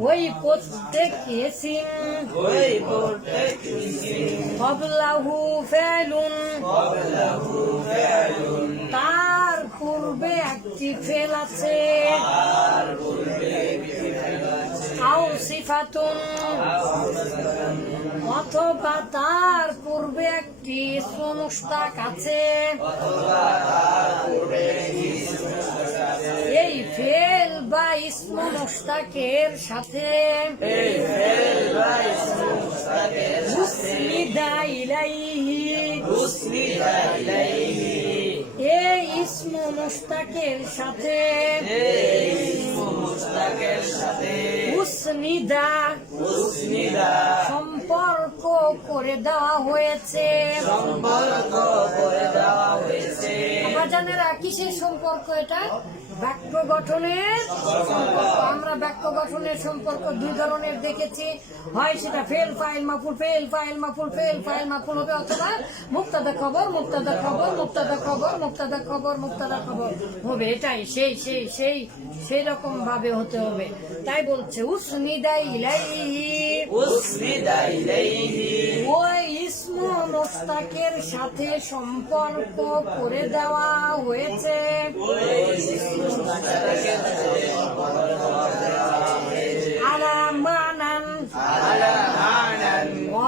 ওই ফেলুন। তার পূর্বে একটি ফেল আছে। সিফাতুন। অথবা তার পূর্বে একটি ইসম আছে। এই ফেল বা ইসম মুশতাকের সাথে। এই ইসম মুস্তাকের উসনিদা সাথে মুস্তাকের সাথে। মুসনিদা উসনিদা সম্পর্ক করে দেওয়া হয়েছে। সম্পর্ক করে দেওয়া হয়েছে। বাজানেরা কিসের সম্পর্ক এটা? বাক্য গঠনের সম্পর্ক। আমরা বাক্য গঠনের সম্পর্ক দুই ধরনের দেখেছি। হয় সেটা ফেল ফাইল মাফুল ফেল ফাইল মাফুল ফেল ফাইল মাফুল হবে অথবা মুক্তাদা খবর মুক্তাদা খবর মুক্তাদা খবর মুক্তাদা খবর মুক্তাদা খবর হবে এটাই। সেই সেই সেই সেই রকম ভাবে হতে হবে। তাই বলছে উসনিদাই ইলাইহি উসনিদা ইলাইহি ওই ইসমু মুস্তাকের সাথে সম্পর্ক করে দেওয়া হয়েছে।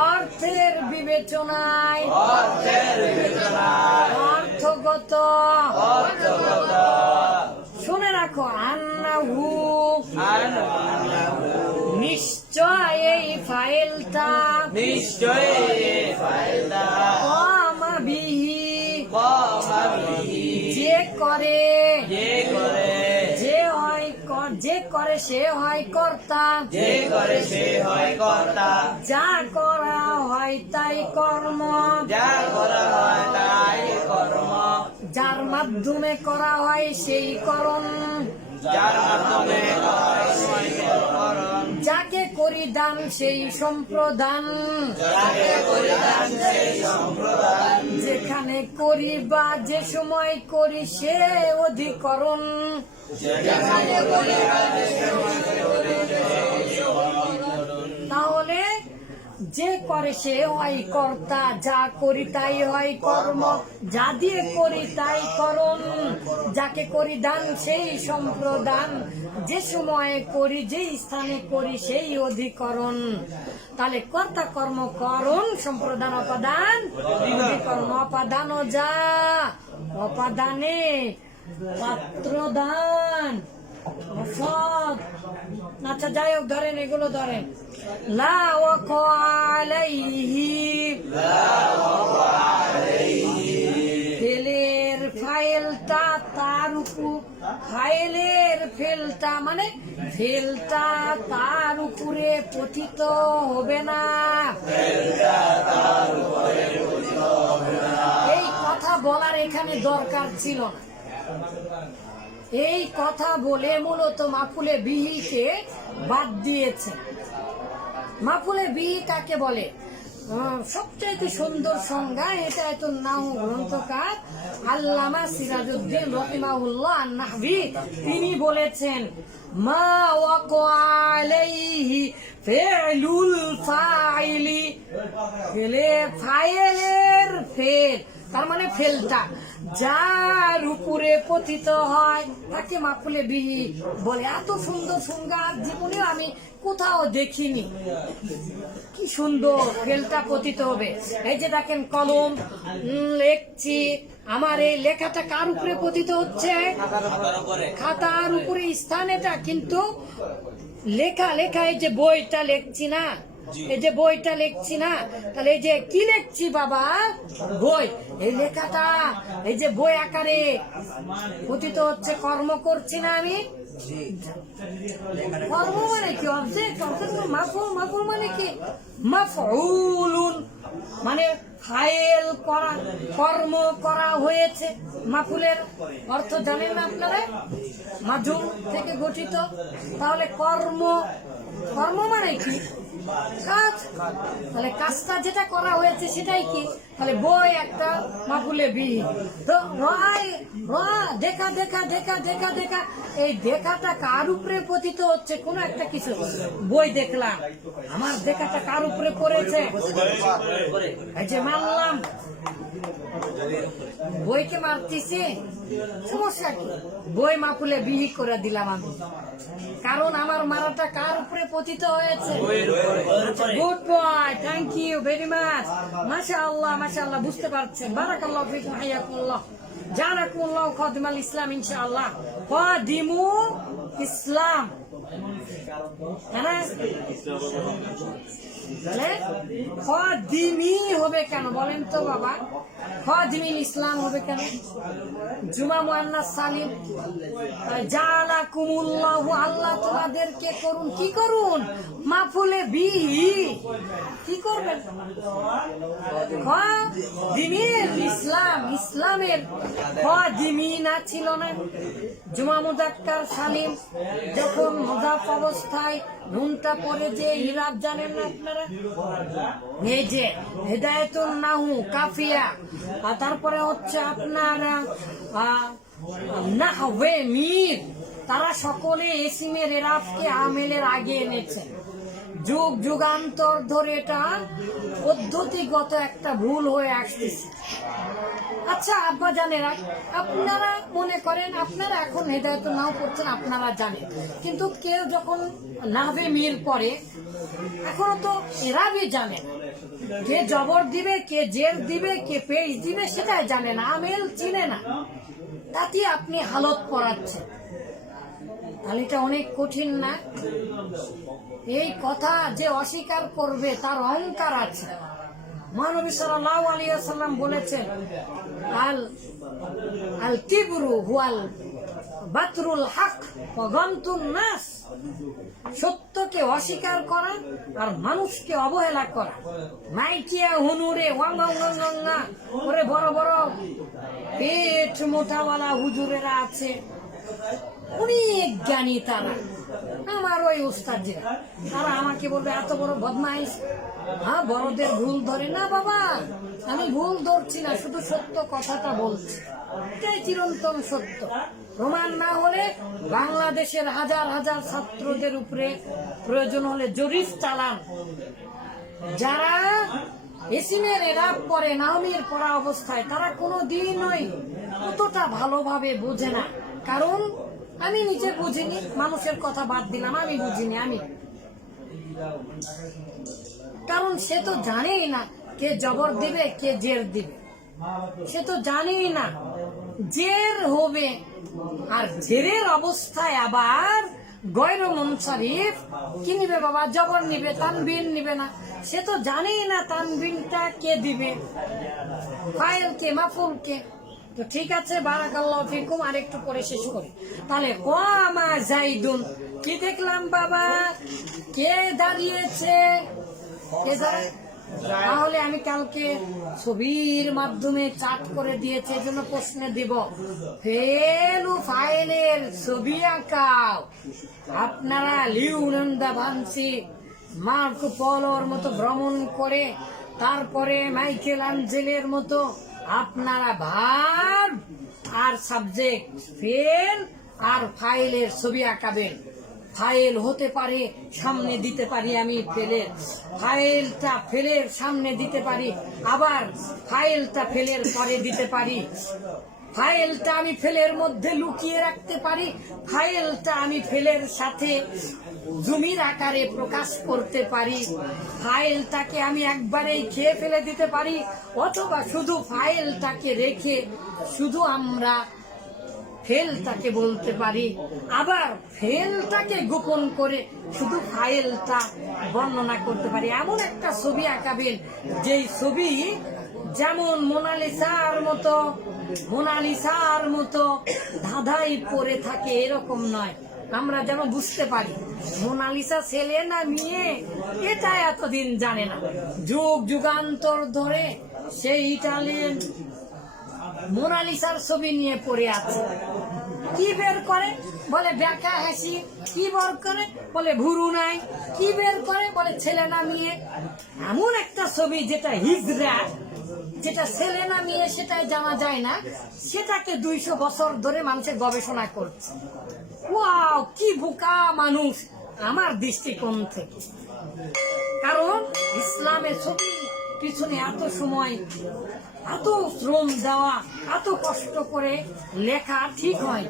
অর্থের বিবেচনায়। অর্থগত। অর্থগত। নিশ্চয়ই ফায়দা কমাবিহি কমাবিহি যে করে যে করে। যে হয় যে করে সে হয় কর্তা। যে করে সে হয় কর্তা। যা করা হয় তাই কর্ম। যা করা হয় তাই কর্ম। যার মাধ্যমে করা হয় সেই করণ। যার মাধ্যমে করা হয় সেই করণ। যাকে করি দান সেই সম্প্রদান। যেখানে করি বা যে সময় করি সে অধিকরণ যে করে সে হয় কর্তা, যা করি তাই হয় কর্ম। যা দিয়ে করি তাই করণ যাকে করি দান, সেই সম্প্রদান। যে সময়ে করি যে স্থানে করি, সেই অধিকরণ। তাহলে কর্তা কর্ম করণ সম্প্রদান অপাদান। অধিকরণ অপাদান যা। অপাদানে পাত্রদান। আচ্ছা যাই হোক, ধরেন, এগুলো ধরেন। লা ফেলের ফাইলটা তার উপর, ফাইলের ফেলটা মানে ফেলটা তার উপরে পতিত হবে না। এই কথা বলার এখানে দরকার ছিল না। এই কথা বলে মূলত মাফুলে বিহিকে বাদ দিয়েছে। মাফুলে বিহি কাকে বলে? সবচাইতে সুন্দর সংজ্ঞা এটা এত নাও গ্রন্থকার আল্লামা সিরাজউদ্দিন রহিমাউল্লাহ নাহবি তিনি বলেছেন, মা ওয়াকা আলাইহি ফি'লুল ফাইলি। ফেলে ফাইলের ফেল, তার মানে ফেলটা। যার উপরে পতিত হয়, তাকে মাফুলে বিহি বলে, এত সুন্দর আর জীবনে আমি কোথাও দেখিনি। কি সুন্দর খেলটা পতিত হবে। এই যে দেখেন কলম লিখছি আমার এই লেখাটা কার উপরে পতিত হচ্ছে? খাতার উপরে স্থান এটা কিন্তু লেখা লেখা, এই যে বইটা লিখছি না এই যে বইটা লিখছি না তাহলে এই যে কি লিখছি বাবা? বই। এই লেখাটা এই যে বই আকারে পতিত হচ্ছে কর্ম করছি না আমি? কর্ম মানে কি অবজেক্ট অবজেক্ট মাফুল মাফুল মানে কি? মাফউলুন। মানে ফাইল করা কর্ম করা হয়েছে মাফুলের। অর্থ জানেন না আপনারা? মাজুম থেকে গঠিত। তাহলে কর্ম কর্ম মানে কি? তাহলে কাজটা যেটা করা হয়েছে সেটাই কি? তাহলে বই একটা মাফুলে বি তো দেখা দেখা দেখা দেখা দেখা। এই দেখাটা কার উপরে পতিত হচ্ছে, কোন একটা কিছু বই দেখলাম, আমার দেখাটা কার উপরে পড়েছে? এই যে মানলাম বইকে মারতেছে। সমস্যা কি? বই মাপুলে বিহি করে দিলাম আমি। কারণ আমার মারাটা কার উপরে পতিত হয়েছে? Good boy thank you very much মাশা আল্লাহ মাশা আল্লাহ বুঝতে পারছেন। বারাকাল্লাহ ফিকুম, হাইয়াকুল্লাহ। জানাকুল্লাহ খাদিমাল ইসলাম, ইনশাআল্লাহ। খাদিমু ইসলাম। হ্যাঁ? খদিমি হবে কেন? বলেন তো বাবা। খদিমিন ইসলাম হবে কেন? জুমা মুয়ান্নাস সালিম। জালা কুমুল্লাহু আল্লাহ তোমাদেরকে করুন। কি করুন? মাফুলে বিহি কি করবেন? খদিমিন ইসলাম ইসলামের খদিমিনা ছিল না। জুমা মুজাক্কার সালিম যখন মুজাফ অবস্থায় নুনটা পরে যে ইরাব জানেন না আপনারা? এই যে হেদায়তুন নাহু কাফিয়া। আর তারপরে হচ্ছে আপনার আহ, নাহবে মির। তারা সকলে এসিমের এরাবকে আমেলের আগে এনেছেন যুগ যুগান্তর ধরে এটা পদ্ধতিগত একটা ভুল হয়ে আসতেছে। আচ্ছা আব্বা জানেরা, আপনারা মনে করেন, আপনারা এখন হেদায়ত নাও করছেন, আপনারা জানেন। কিন্তু কেউ যখন নাভে মিল পরে এখনও তো এরাবি জানে। কে জবর দিবে, কে জেল দিবে, কে পেজ দিবে, সেটাই জানে না, আমেল চিনে না। তাতে আপনি হালত পড়াচ্ছেন তাহলে এটা অনেক কঠিন না? এই কথা যে অস্বীকার করবে, তার অহংকার আছে। মহানবী সাল্লাল্লাহু আলাইহি ওয়াসাল্লাম বলেছেন, আল আল কিবরু হুয়াল বাতরুল হক ওয়া নাস। সত্যকে অস্বীকার করা আর মানুষকে অবহেলা করা। মাইকিয়া হুনুরে ওয়াঙ্গা ওরে বড় বড় পেট মোটাওয়ালা হুজুরেরা আছে। অনেক জ্ঞানী তারা। আমার ওই উস্তাদরা তারা আমাকে বলবে, এত বড় বদমাইশ। হ্যাঁ বড়দের ভুল ধরে না বাবা। আমি ভুল ধরছি না, শুধু সত্য কথাটা বলছি। এটাই চিরন্তন সত্য। প্রমাণ না হলে বাংলাদেশের হাজার হাজার ছাত্রদের উপরে প্রয়োজন হলে জরিফ চালান। যারা এসিমের এরাব পরে নাহমির পড়া অবস্থায়, তারা কোনো দিনই অতটা ভালোভাবে বোঝে না। কারণ আমি নিজে বুঝিনি, মানুষের কথা বাদ দিলাম, আমি বুঝিনি, আমি। কারণ সে তো জানেই না কে জবর দিবে, কে জের দিবে। সে তো জানেই না জের হবে আর জেরের অবস্থায় আবার গৈর শরীফ কি নিবে বাবা? জবর নিবে, তানবিন নিবে না। সে তো জানেই না তানবিনটা কে দিবে। ফাইল কে মাফুল কে তো ঠিক আছে, বারাকাল্লাহ আর একটু পরে শেষ করি। তাহলে কমা জাইদুন কি দেখলাম বাবা? কে দাঁড়িয়েছে? কে তাহলে আমি কালকে ছবির মাধ্যমে চাট করে দিয়েছে এই জন্য প্রশ্নে দিব। ফেলু ফাইলের ছবি আঁকাও। আপনারা লিউনন্দা ভানসি, মার্ক পলোর মতো ভ্রমণ করে, তারপরে মাইকেল আঞ্জেলের মতো আপনারা ভার আর সাবজেক্ট ফেল আর ফাইলের ছবি আঁকাবেন। ফাইল হতে পারে, সামনে দিতে পারি আমি ফেলের ফাইলটা ফেলের সামনে দিতে পারি, আবার ফাইলটা ফেলের পরে দিতে পারি। ফাইলটা আমি ফেলের মধ্যে লুকিয়ে রাখতে পারি, ফাইলটা আমি ফেলের সাথে জমির আকারে প্রকাশ করতে পারি, ফাইলটাকে আমি একবারেই খেয়ে ফেলে দিতে পারি, অথবা শুধু ফাইলটাকে রেখে শুধু আমরা ফেলটাকে বলতে পারি। আবার ফেলটাকে গোপন করে শুধু ফাইলটা বর্ণনা করতে পারি। এমন একটা ছবি আঁকাবেন, যেই ছবি যেমন মোনালিসার মতো মোনালিসার মতো ধাঁধাই পরে থাকে এরকম নয়। আমরা যেন বুঝতে পারি, মোনালিসা ছেলে না মেয়ে, এটা এতদিন জানে না। যুগ যুগান্তর ধরে সে ইটালিয়ান মোনালিসার ছবি নিয়ে পড়ে আছে। কি বের করে? বলে ব্যাকা হাসি। কি বের করে? বলে, ভুরু নাই। কি বের করে? বলে, ছেলে না মেয়ে। এমন একটা ছবি যেটা হিজড়া যেটা ছেলে না মেয়ে সেটাই জানা যায় না, সেটাকে দুইশো বছর ধরে মানুষের গবেষণা করছে। ওয়াও, কি বোকা মানুষ আমার দৃষ্টিকোণ থেকে। কারণ ইসলামের ছবি পিছনে এত সময়, এত শ্রম দেওয়া, এত কষ্ট করে লেখা ঠিক হয়।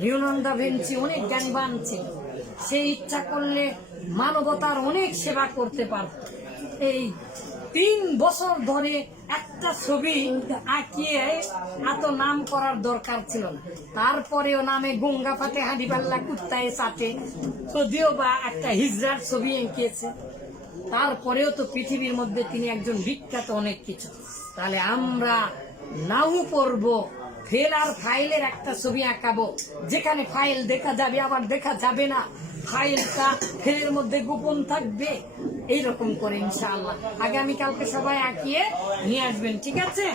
লিওনার্দো ভিঞ্চি অনেক জ্ঞানবান ছিল সে ইচ্ছা করলে মানবতার অনেক সেবা করতে পারত। এই তিন বছর ধরে একটা ছবি আঁকিয়ে এত নাম করার দরকার ছিল না। তারপরেও নামে গঙ্গা ফাটে হাঁড়ি পাল্লা কুত্তায় চাটে যদিও বা একটা হিজড়ার ছবি এঁকেছে। তারপরেও তো পৃথিবীর মধ্যে তিনি একজন বিখ্যাত অনেক কিছু। তাহলে আমরা নাও পড়ব, ফেল আর ফাইলের একটা ছবি আঁকাবো। যেখানে ফাইল দেখা যাবে, আবার দেখা যাবে না। ফাইলটা ফেলের মধ্যে গোপন থাকবে। এইরকম করে ইনশাআল্লাহ। আগামীকালকে সবাই আঁকিয়ে নিয়ে আসবেন ঠিক আছে?